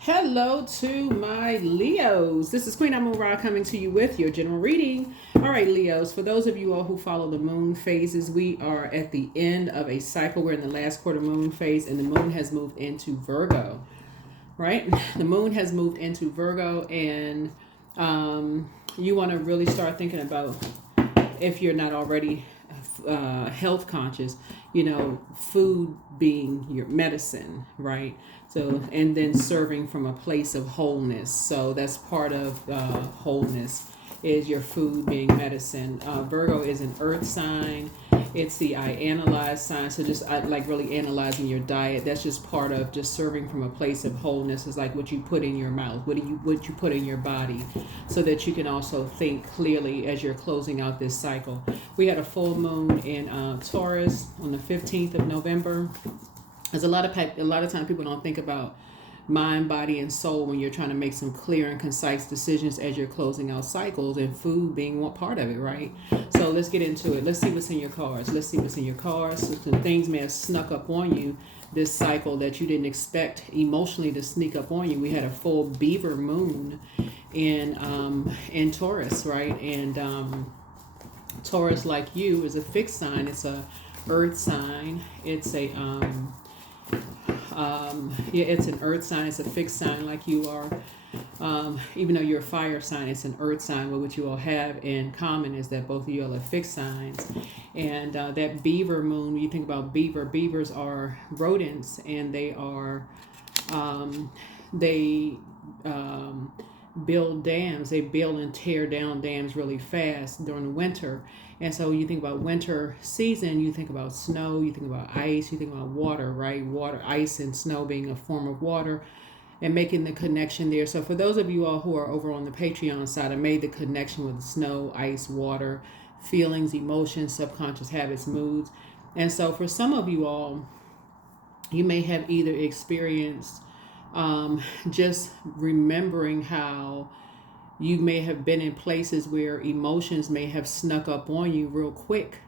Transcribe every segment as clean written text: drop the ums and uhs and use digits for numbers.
Hello to my Leos. This is Queen Amun Ra coming to you with your general reading. All right, Leos, for those of you all who follow the moon phases, we are at the end of a cycle. We're in the last quarter moon phase, and the moon has moved into Virgo, right? The moon has moved into Virgo, and you want to really start thinking about, if you're not already health conscious, food being your medicine, right? So, and then serving from a place of wholeness. So that's part of wholeness is your food being medicine. Virgo is an earth sign. It's the I analyze sign. So just like really analyzing your diet. That's just part of just serving from a place of wholeness. Is like what you put in your mouth. What you put in your body, so that you can also think clearly as you're closing out this cycle. We had a full moon in Taurus on the 15th of November. There's a lot of time people don't think about mind, body, and soul when you're trying to make some clear and concise decisions as you're closing out cycles, and food being one part of it, right? So let's get into it. Let's see what's in your cards. Some things may have snuck up on you this cycle that you didn't expect emotionally to sneak up on you. We had a full beaver moon in Taurus, right? And Taurus, like you, is a fixed sign. It's a earth sign. It's a it's an earth sign. It's a fixed sign like you are. Even though you're a fire sign, it's an earth sign. But what you all have in common is that both of you all are fixed signs. And that beaver moon, when you think about beavers are rodents, and they build dams. They build and tear down dams really fast during the winter. And so you think about winter season, you think about snow, you think about ice, you think about water, right? Water, ice, and snow being a form of water, and making the connection there. So for those of you all who are over on the Patreon side, I made the connection with snow, ice, water, feelings, emotions, subconscious habits, moods. And so for some of you all, you may have either experienced just remembering how you may have been in places where emotions may have snuck up on you real quick,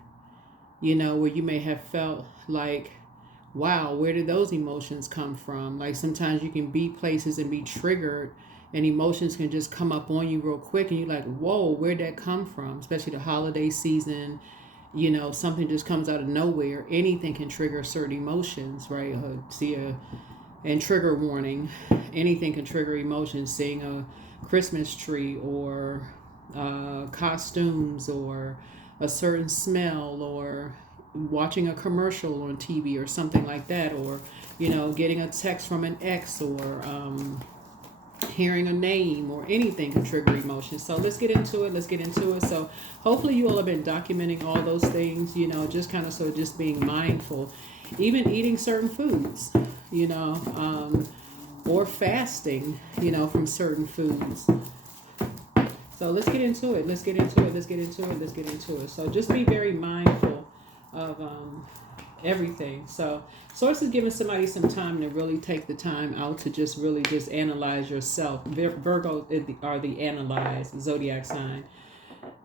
where you may have felt like, wow, where did those emotions come from? Like sometimes you can be places and be triggered, and emotions can just come up on you real quick, and you're like, whoa, where'd that come from? Especially the holiday season, something just comes out of nowhere. Anything can trigger certain emotions, right? And trigger warning, anything can trigger emotions. Seeing a Christmas tree, or costumes, or a certain smell, or watching a commercial on TV or something like that, or getting a text from an ex, or hearing a name, or anything can trigger emotions. So let's get into it. So hopefully you all have been documenting all those things, just kind of so just being mindful, even eating certain foods, or fasting, from certain foods. So let's get into it. So just be very mindful of everything. So Source is giving somebody some time to really take the time out to just really just analyze yourself. Virgo are the analyzed zodiac sign.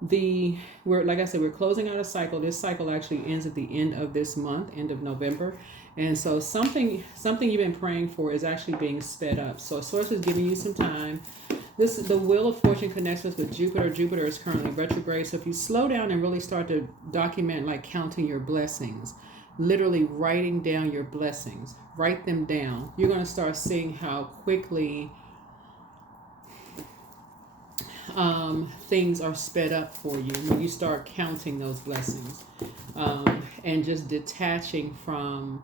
We're, like I said, we're closing out a cycle. This cycle actually ends at the end of this month, end of November. And so something you've been praying for is actually being sped up. So Source is giving you some time. This is the Wheel of Fortune connects us with Jupiter. Jupiter is currently retrograde. So if you slow down and really start to document, like counting your blessings, literally writing down your blessings, write them down, you're going to start seeing how quickly things are sped up for you when you start counting those blessings, and just detaching from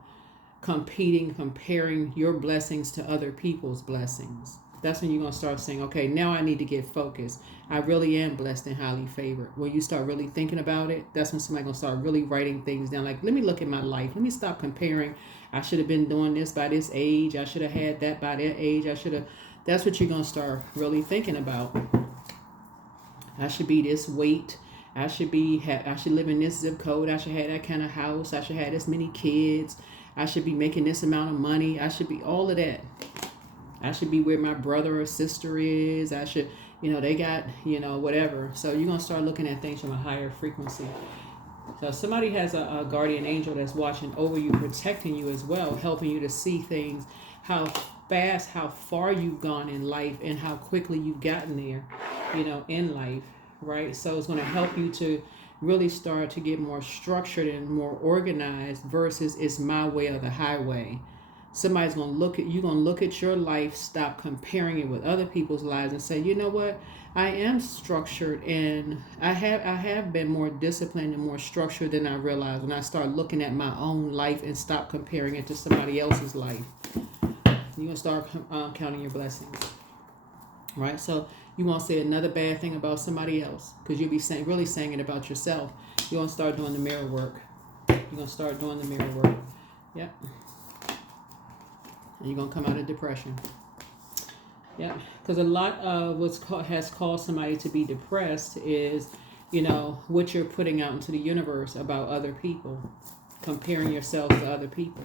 comparing your blessings to other people's blessings. That's when you're going to start saying, okay, now I need to get focused. I really am blessed and highly favored. When you start really thinking about it, that's when somebody's going to start really writing things down. Like, let me look at my life. Let me stop comparing. I should have been doing this by this age. I should have had that by that age. That's what you're going to start really thinking about. I should be this weight. I should live in this zip code. I should have that kind of house. I should have this many kids. I should be making this amount of money. I should be all of that. I should be where my brother or sister is. I should, they got, whatever. So you're going to start looking at things from a higher frequency. So somebody has a guardian angel that's watching over you, protecting you as well, helping you to see things, how how far you've gone in life and how quickly you've gotten there, in life, right? So it's going to help you to really start to get more structured and more organized versus it's my way or the highway. Somebody's going to look at you, going to look at your life, stop comparing it with other people's lives and say, you know what? I am structured and I have been more disciplined and more structured than I realized when I start looking at my own life and stop comparing it to somebody else's life. You're going to start counting your blessings. Right? So you won't say another bad thing about somebody else because you'll be really saying it about yourself. You're going to start doing the mirror work. You're going to start doing the mirror work. Yep. And you're going to come out of depression. Yeah, because a lot of has caused somebody to be depressed is, what you're putting out into the universe about other people, comparing yourselves to other people,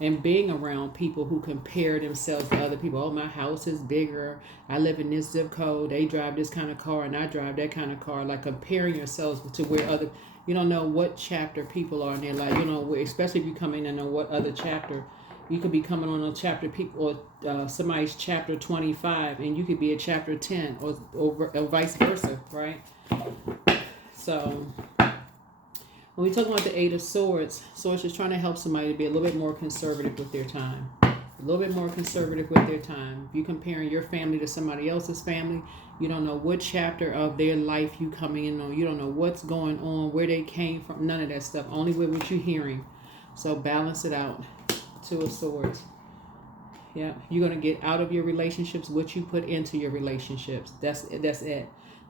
and being around people who compare themselves to other people. Oh, my house is bigger. I live in this zip code. They drive this kind of car, and I drive that kind of car. Like comparing yourselves to where other. You don't know what chapter people are in their life. Especially if you come in and know what other chapter. You could be coming on a chapter people or somebody's chapter 25 and you could be a chapter 10 or vice versa, right? So when we talk about the Eight of Swords, Swords is trying to help somebody to be a little bit more conservative with their time. A little bit more conservative with their time. If you're comparing your family to somebody else's family, you don't know what chapter of their life you coming in on. You don't know what's going on, where they came from, none of that stuff. Only with what you're hearing. So balance it out. Two of Swords. Yeah, you're going to get out of your relationships what you put into your relationships. That's it.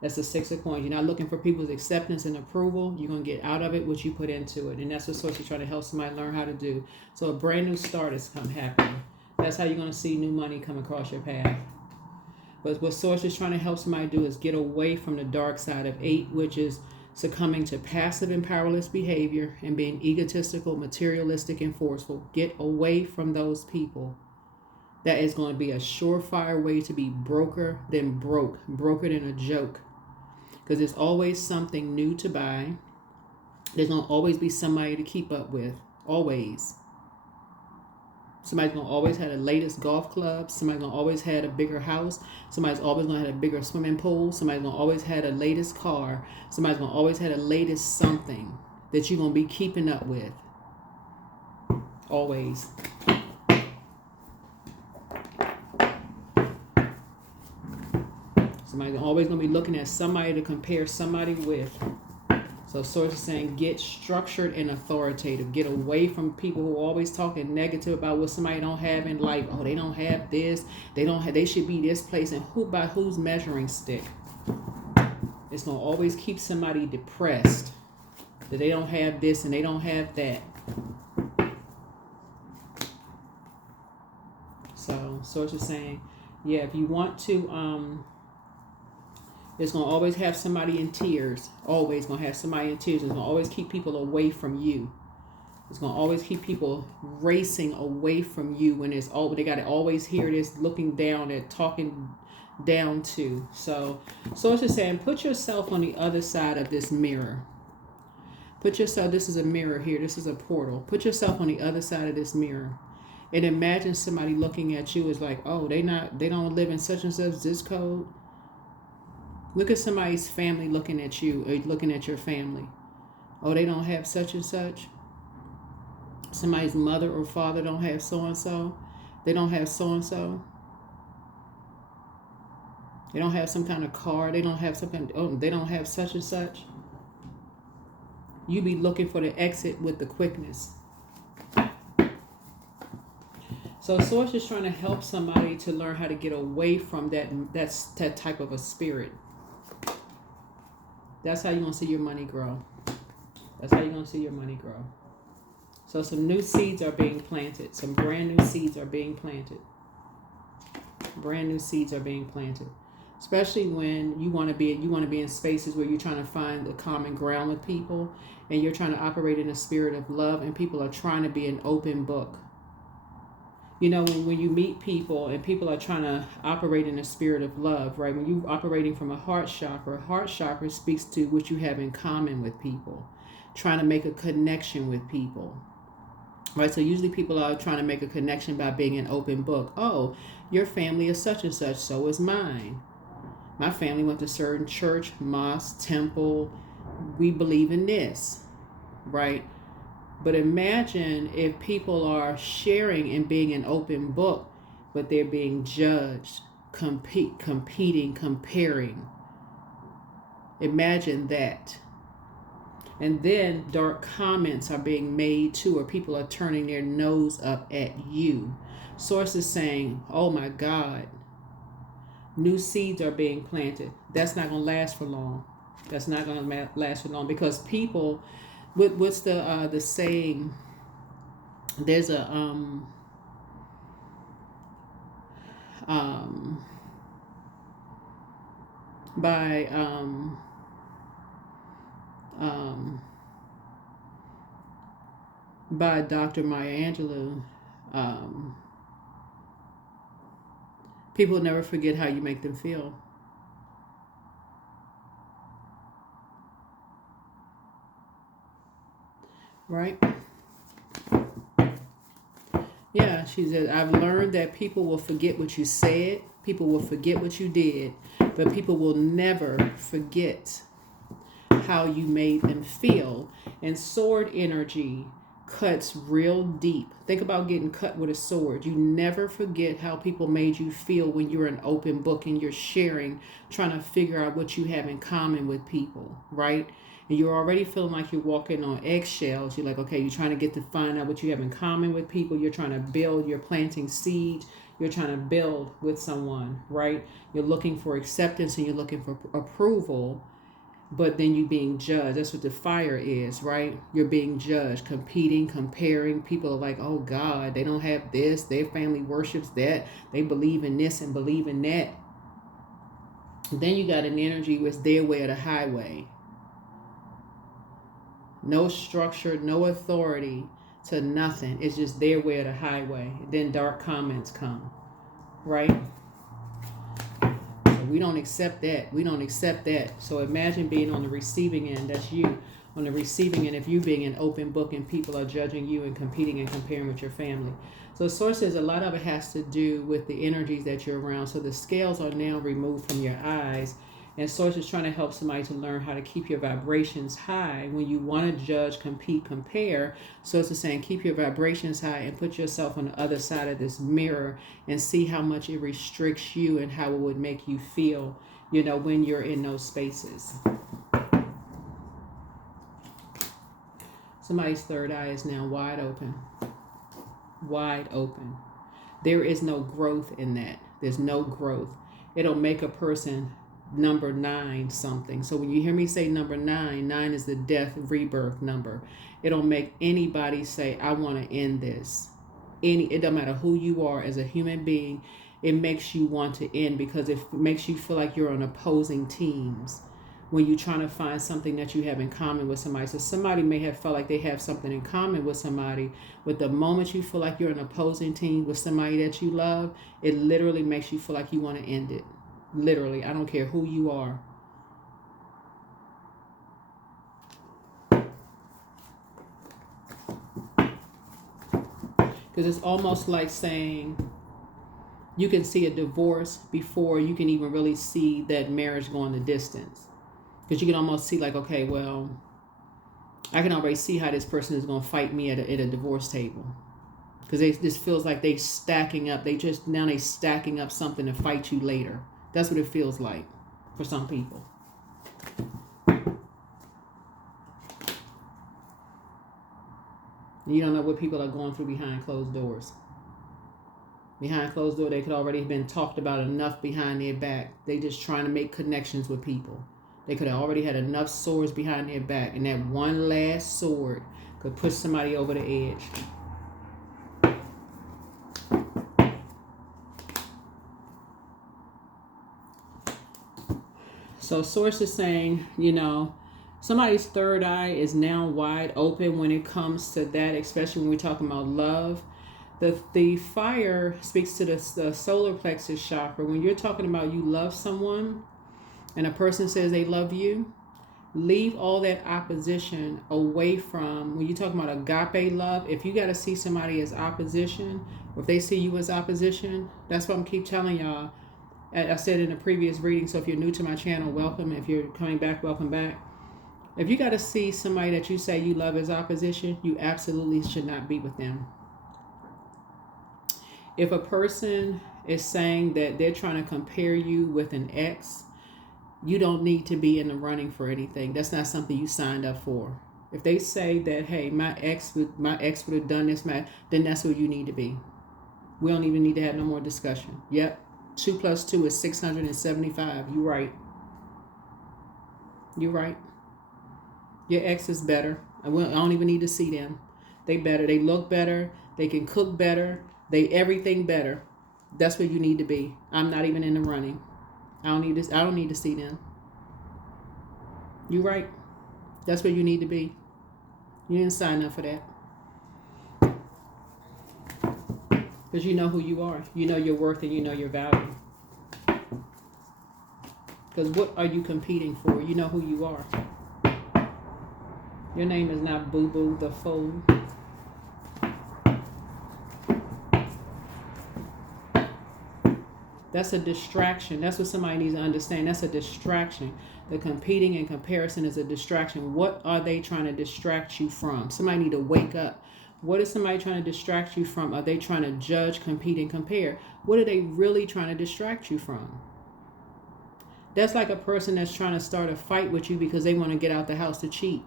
That's the Six of Coins. You're not looking for people's acceptance and approval. You're going to get out of it what you put into it. And that's what Swords is trying to help somebody learn how to do. So a brand new start is happening. That's how you're going to see new money come across your path. But what Swords is trying to help somebody do is get away from the dark side of 8, which is succumbing to passive and powerless behavior and being egotistical, materialistic, and forceful. Get away from those people. That is going to be a surefire way to be broker than broke. Broker than a joke. Because there's always something new to buy. There's going to always be somebody to keep up with. Always. Somebody's going to always have the latest golf club. Somebody's going to always have a bigger house. Somebody's always going to have a bigger swimming pool. Somebody's going to always have the latest car. Somebody's going to always have the latest something that you're going to be keeping up with. Always. Somebody's always going to be looking at somebody to compare somebody with. So Swords is saying get structured and authoritative. Get away from people who are always talking negative about what somebody don't have in life. Oh, they don't have this. They should be this place. And by whose measuring stick? It's going to always keep somebody depressed. That they don't have this and they don't have that. So Swords is saying, yeah, if you want to it's going to always have somebody in tears. Always going to have somebody in tears. It's going to always keep people away from you. It's going to always keep people racing away from you when it's all they got to always hear this looking down at talking down to. So it's just saying put yourself on the other side of this mirror. Put yourself, this is a mirror here. This is a portal. Put yourself on the other side of this mirror. And imagine somebody looking at you is like, oh, they don't live in such and such zip code. Look at somebody's family looking at you, or looking at your family. Oh, they don't have such and such. Somebody's mother or father don't have so-and-so. They don't have so-and-so. They don't have some kind of car. They don't have something. Oh, they don't have such and such. You be looking for the exit with the quickness. So Source is trying to help somebody to learn how to get away from that type of a spirit. That's how you're going to see your money grow. That's how you're going to see your money grow. So some new seeds are being planted. Some brand new seeds are being planted. Brand new seeds are being planted. Especially when you want to be in spaces where you're trying to find the common ground with people and you're trying to operate in a spirit of love and people are trying to be an open book. You know, when you meet people and people are trying to operate in a spirit of love, right? When you're operating from a heart chakra speaks to what you have in common with people, trying to make a connection with people. right? So usually people are trying to make a connection by being an open book. Oh, your family is such and such, so is mine. My family went to certain church, mosque, temple. We believe in this, right? But imagine if people are sharing and being an open book, but they're being judged, competing, comparing. Imagine that. And then dark comments are being made too, or people are turning their nose up at you. Sources saying, oh my God, new seeds are being planted. That's not going to last for long. That's not going to last for long, because people, what's the saying? There's a by by Dr. Maya Angelou. People never forget how you make them feel. Right? Yeah, she said, I've learned that people will forget what you said, people will forget what you did, but people will never forget how you made them feel. And sword energy cuts real deep. Think about getting cut with a sword. You never forget how people made you feel when you're an open book and you're sharing, trying to figure out what you have in common with people, right? And you're already feeling like you're walking on eggshells. You're like, okay, you're trying to get to find out what you have in common with people. You're trying to build, you're planting seeds. You're trying to build with someone, right? You're looking for acceptance and you're looking for approval, but then you being judged. That's what the fire is, right? You're being judged, competing, comparing. People are like, oh God, they don't have this. Their family worships that. They believe in this and believe in that. And then you got an energy with their way or the highway. No structure, no authority to nothing. It's just their way or the highway. Then dark comments come, right? We don't accept that. We don't accept that. So imagine being on the receiving end. That's you. On the receiving end, if you being an open book and people are judging you and competing and comparing with your family. So source says a lot of it has to do with the energies that you're around. So the scales are now removed from your eyes. And source is trying to help somebody to learn how to keep your vibrations high. When you want to judge, compete, compare, source is saying keep your vibrations high and put yourself on the other side of this mirror and see how much it restricts you and how it would make you feel, when you're in those spaces. Somebody's third eye is now wide open. Wide open. There is no growth in that. There's no growth. It'll make a person number 9 something. So when you hear me say number 9, 9 is the death rebirth number. It'll make anybody say, I want to end this. It doesn't matter who you are as a human being. It makes you want to end because it makes you feel like you're on opposing teams when you're trying to find something that you have in common with somebody. So somebody may have felt like they have something in common with somebody, but the moment you feel like you're an opposing team with somebody that you love, it literally makes you feel like you want to end it. Literally, I don't care who you are. Because it's almost like saying you can see a divorce before you can even really see that marriage going the distance. Because you can almost see like, okay, well, I can already see how this person is going to fight me at a divorce table. Because it just feels like they stacking up. They stacking up something to fight you later. That's what it feels like for some people. You don't know what people are going through behind closed doors. Behind closed door, they could already have been talked about enough behind their back. They just trying to make connections with people. They could have already had enough swords behind their back, and that one last sword could push somebody over the edge. So source is saying, somebody's third eye is now wide open when it comes to that, especially when we're talking about love. The fire speaks to the solar plexus chakra. When you're talking about you love someone and a person says they love you, Leave all that opposition away from, when you talk about agape love, if you got to see somebody as opposition, or if they see you as opposition, that's what I'm keep telling y'all. I said in a previous reading, so if you're new to my channel, welcome. If you're coming back, welcome back. If you got to see somebody that you say you love as opposition, you absolutely should not be with them. If a person is saying that they're trying to compare you with an ex, you don't need to be in the running for anything. That's not something you signed up for. If they say that, hey, my ex would have done this, then that's who you need to be. We don't even need to have no more discussion. Yep. 2 + 2 is 675. You're right. You're right. Your ex is better. I don't even need to see them. They better. They look better. They can cook better. They everything better. That's where you need to be. I'm not even in the running. I don't need to see them. You're right. That's where you need to be. You didn't sign up for that. Because you know who you are. You know your worth and you know your value. Because what are you competing for? You know who you are. Your name is not Boo Boo the Fool. That's a distraction. That's what somebody needs to understand. That's a distraction. The competing and comparison is a distraction. What are they trying to distract you from? Somebody need to wake up. What is somebody trying to distract you from? Are they trying to judge, compete, and compare? What are they really trying to distract you from? That's like a person that's trying to start a fight with you because they want to get out the house to cheat.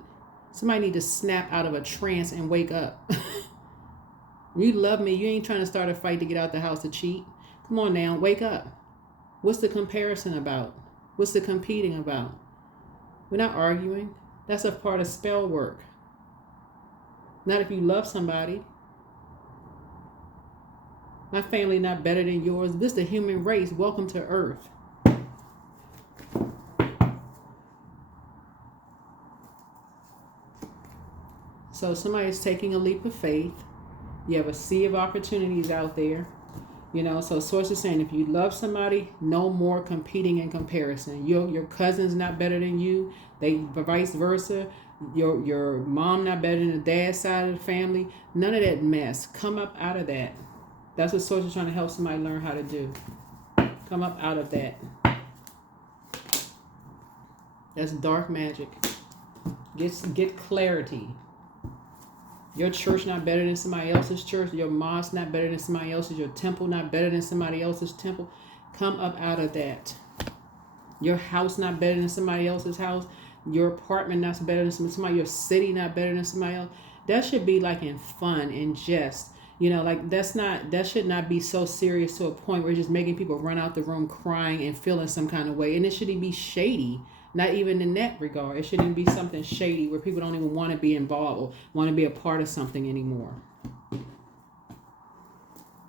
Somebody need to snap out of a trance and wake up. You love me. You ain't trying to start a fight to get out the house to cheat. Come on now, wake up. What's the comparison about? What's the competing about? We're not arguing. That's a part of spell work. Not if you love somebody. My family not better than yours. This is the human race. Welcome to Earth. So somebody's taking a leap of faith. You have a sea of opportunities out there. You know, so source is saying if you love somebody, no more competing and comparison. Your cousin's not better than you. They vice versa. Your mom not better than the dad side of the family. None of that mess. Come up out of that. That's what source is trying to help somebody learn how to do. Come up out of that. That's dark magic. Get clarity. Your church not better than somebody else's church. Your mosque not better than somebody else's. Your temple not better than somebody else's temple. Come up out of that. Your house not better than somebody else's house. Your apartment not better than somebody. Your city not better than somebody else. That should be like in fun, in jest. You know, like that should not be so serious to a point where it's just making people run out the room crying and feeling some kind of way. And it shouldn't be shady. Not even in that regard. It shouldn't be something shady where people don't even want to be involved or want to be a part of something anymore.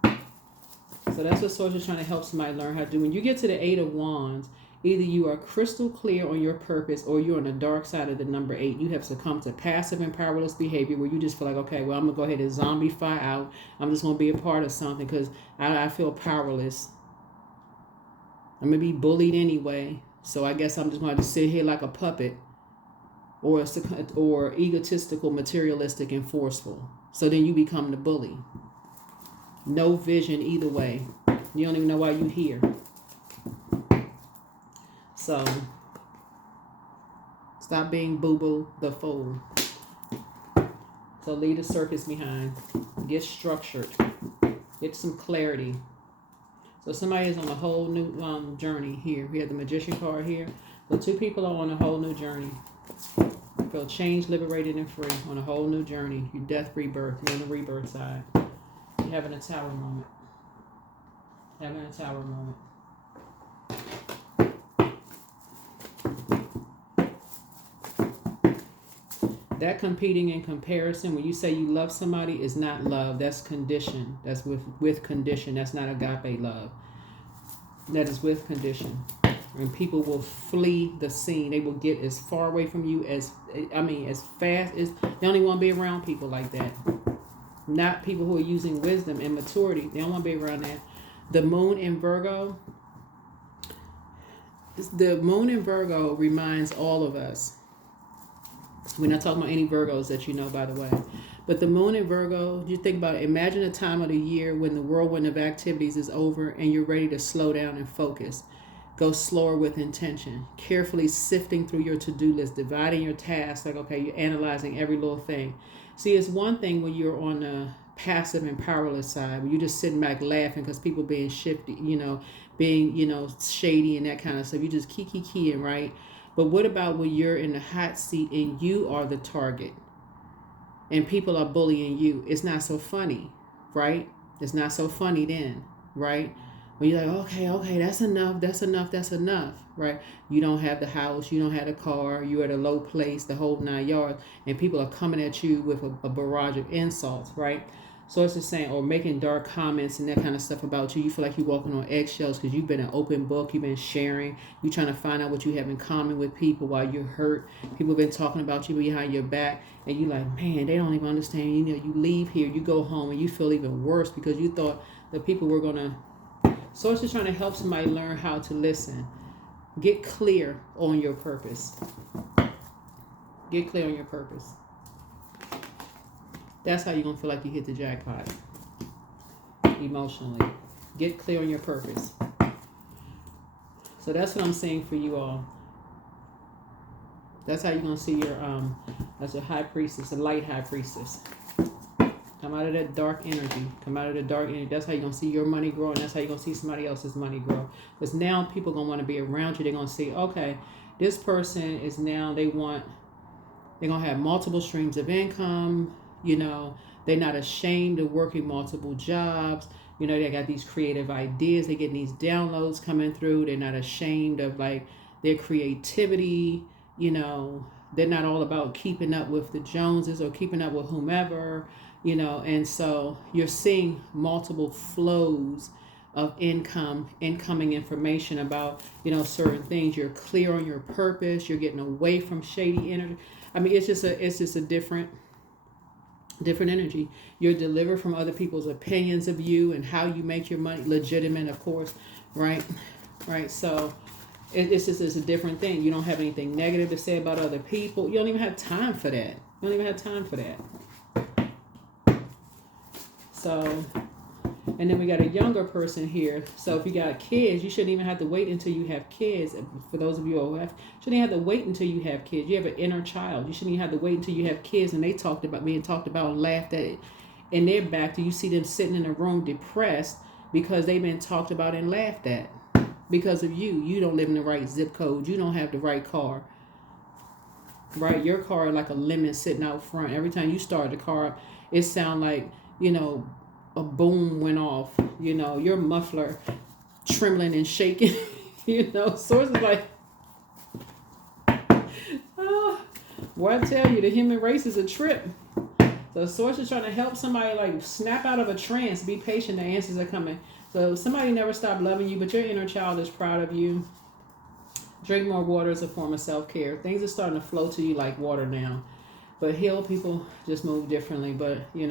So that's what Source is trying to help somebody learn how to do. When you get to the 8 of Wands, either you are crystal clear on your purpose or you're on the dark side of the number 8. You have succumbed to passive and powerless behavior where you just feel like, okay, well, I'm going to go ahead and zombify out. I'm just going to be a part of something because I feel powerless. I'm going to be bullied anyway. So I guess I'm just going to sit here like a puppet or egotistical, materialistic, and forceful. So then you become the bully. No vision either way. You don't even know why you're here. So stop being boo-boo the fool. So leave the circus behind. Get structured. Get some clarity. So somebody is on a whole new journey here. We have the Magician card here. The 2 people are on a whole new journey. You feel changed, liberated, and free on a whole new journey. You death, rebirth. You're on the rebirth side. You're having a tower moment. Having a tower moment. That competing and comparison, when you say you love somebody, is not love. That's condition. That's with condition. That's not agape love. That is with condition. And people will flee the scene. They will get as far away from you as fast as they only want to be around people like that. Not people who are using wisdom and maturity. They don't want to be around that. The moon in Virgo. The moon in Virgo reminds all of us We're not talking about any Virgos that you know, by the way. But the moon in Virgo, you think about it, imagine a time of the year when the whirlwind of activities is over and you're ready to slow down and focus. Go slower with intention, carefully sifting through your to-do list, dividing your tasks. Like, okay, you're analyzing every little thing. See, it's one thing when you're on the passive and powerless side, when you're just sitting back laughing because people being shifty, being, shady and that kind of stuff. You just keying, right? But what about when you're in the hot seat and you are the target and people are bullying you? It's not so funny, right? It's not so funny then, right? When you're like, okay, that's enough, right? You don't have the house, you don't have the car, you're at a low place, the whole 9 yards, and people are coming at you with a barrage of insults, right? So it's just saying, or making dark comments and that kind of stuff about you. You feel like you're walking on eggshells because you've been an open book, you've been sharing, you're trying to find out what you have in common with people while you're hurt. People have been talking about you behind your back, and you're like, man, they don't even understand. You leave here, you go home, and you feel even worse because you thought the people were going to. So it's just trying to help somebody learn how to listen. Get clear on your purpose. Get clear on your purpose. That's how you're going to feel like you hit the jackpot emotionally. Get clear on your purpose. So that's what I'm saying for you all. That's how you're going to see your, as a high priestess, a light high priestess. Come out of that dark energy. Come out of the dark energy. That's how you're going to see your money grow. And that's how you're going to see somebody else's money grow. Because now people are going to want to be around you. They're going to see, okay, this person is now, they're going to have multiple streams of income. They're not ashamed of working multiple jobs. They got these creative ideas. They're getting these downloads coming through. They're not ashamed of like their creativity. They're not all about keeping up with the Joneses or keeping up with whomever. And so you're seeing multiple flows of incoming information about, certain things. You're clear on your purpose. You're getting away from shady energy. I mean, it's just a different energy. You're delivered from other people's opinions of you and how you make your money, legitimate, of course, right? So it's a different thing. You don't have anything negative to say about other people. You don't even have time for that. So, and then we got a younger person here. So if you got kids, you shouldn't even have to wait until you have kids. For those of you who shouldn't even have to wait until you have kids. You have an inner child. You shouldn't even have to wait until you have kids and they being talked about and laughed at in their back. Do you see them sitting in a room depressed because they've been talked about and laughed at because of you? You don't live in the right zip code. You don't have the right car. Right? Your car is like a lemon sitting out front. Every time you start the car up, it sounds like, a boom went off, your muffler trembling and shaking, sources like, I tell you, the human race is a trip. So source is trying to help somebody like snap out of a trance. Be patient, the answers are coming. So somebody never stopped loving you, but your inner child is proud of you. Drink more water as a form of self-care. Things are starting to flow to you like water now. But heal people just move differently. But, you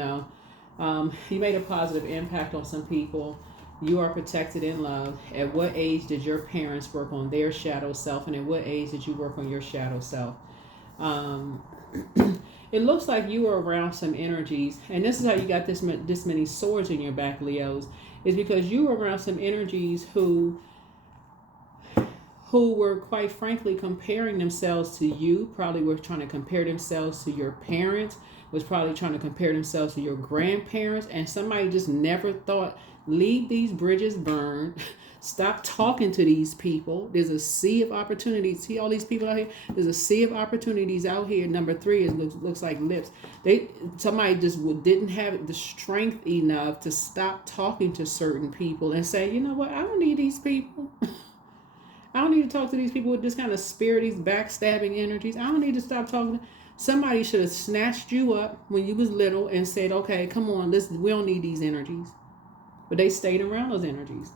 made a positive impact on some people. You are protected in love. At what age did your parents work on their shadow self? And at what age did you work on your shadow self? It looks like you were around some energies. And this is how you got this many swords in your back, Leos. Is because you were around some energies who were quite frankly comparing themselves to you, probably were trying to compare themselves to your parents, was probably trying to compare themselves to your grandparents, and somebody just never thought, leave these bridges burned, stop talking to these people. There's a sea of opportunities. See all these people out here? There's a sea of opportunities out here. Number 3 is looks like lips. Somebody just didn't have the strength enough to stop talking to certain people and say, you know what, I don't need these people. I don't need to talk to these people with this kind of spirit, these backstabbing energies. I don't need to stop talking. Somebody should have snatched you up when you was little and said, okay, come on, listen, we don't need these energies. But they stayed around those energies.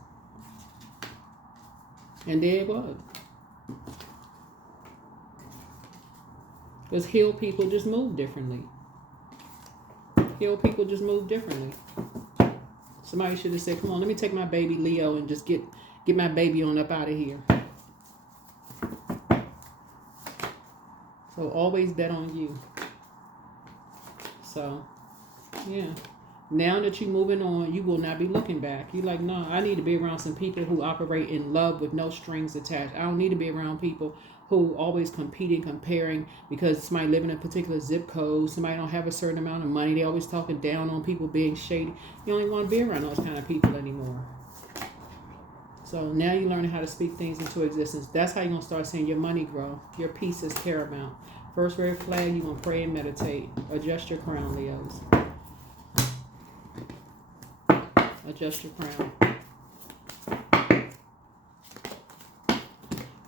And there it was. Because healed people just move differently. Healed people just move differently. Somebody should have said, come on, let me take my baby Leo and just get my baby on up out of here. So always bet on you. So, yeah. Now that you're moving on, you will not be looking back. You're like, no, I need to be around some people who operate in love with no strings attached. I don't need to be around people who always competing, comparing because somebody live in a particular zip code, somebody don't have a certain amount of money. They always talking down on people being shady. You don't even want to be around those kind of people anymore. So now you're learning how to speak things into existence. That's how you're going to start seeing your money grow. Your peace is paramount. First red flag, you're going to pray and meditate. Adjust your crown, Leos. Adjust your crown.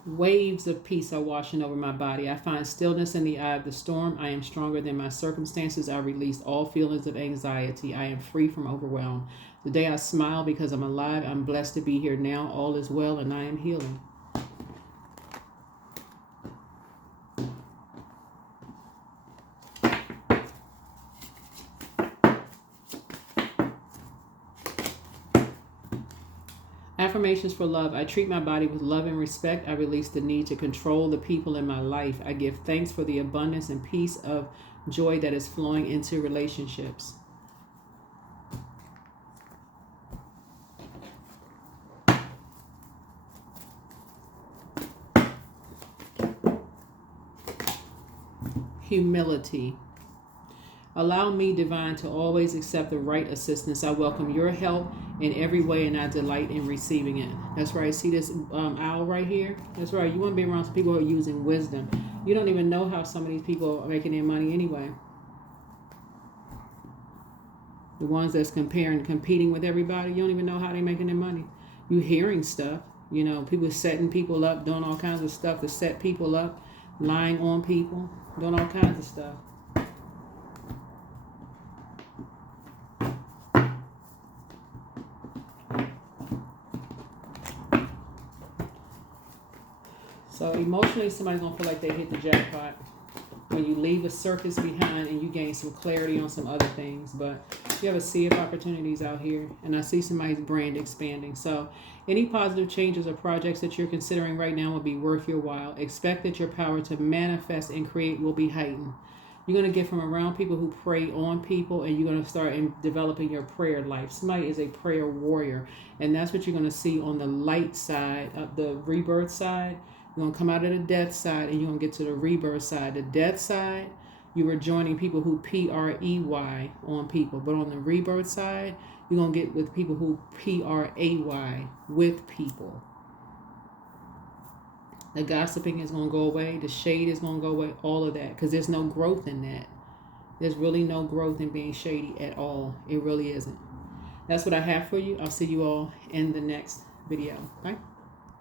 Waves of peace are washing over my body. I find stillness in the eye of the storm. I am stronger than my circumstances. I release all feelings of anxiety. I am free from overwhelm. Today I smile because I'm alive. I'm blessed to be here now. All is well and I am healing. Affirmations for love. I treat my body with love and respect. I release the need to control the people in my life. I give thanks for the abundance and peace of joy that is flowing into relationships. Humility. Allow me, divine, to always accept the right assistance. I welcome your help in every way and I delight in receiving it. That's right. See this owl right here? That's right. You want to be around some people who are using wisdom. You don't even know how some of these people are making their money anyway. The ones that's competing with everybody, you don't even know how they're making their money. You hearing stuff, you know, people setting people up, doing all kinds of stuff to set people up, lying on people, doing all kinds of stuff. So emotionally, somebody's going to feel like they hit the jackpot when you leave a circus behind and you gain some clarity on some other things. But you have a sea of opportunities out here, and I see somebody's brand expanding. So any positive changes or projects that you're considering right now will be worth your while. Expect that your power to manifest and create will be heightened. You're going to get from around people who pray on people, and you're going to start developing your prayer life. Somebody is a prayer warrior, and that's what you're going to see on the light side, the rebirth side. You're going to come out of the death side and you're going to get to the rebirth side. The death side, you were joining people who P-R-E-Y on people. But on the rebirth side, you're going to get with people who P-R-A-Y with people. The gossiping is going to go away. The shade is going to go away. All of that. Because there's no growth in that. There's really no growth in being shady at all. It really isn't. That's what I have for you. I'll see you all in the next video. Bye.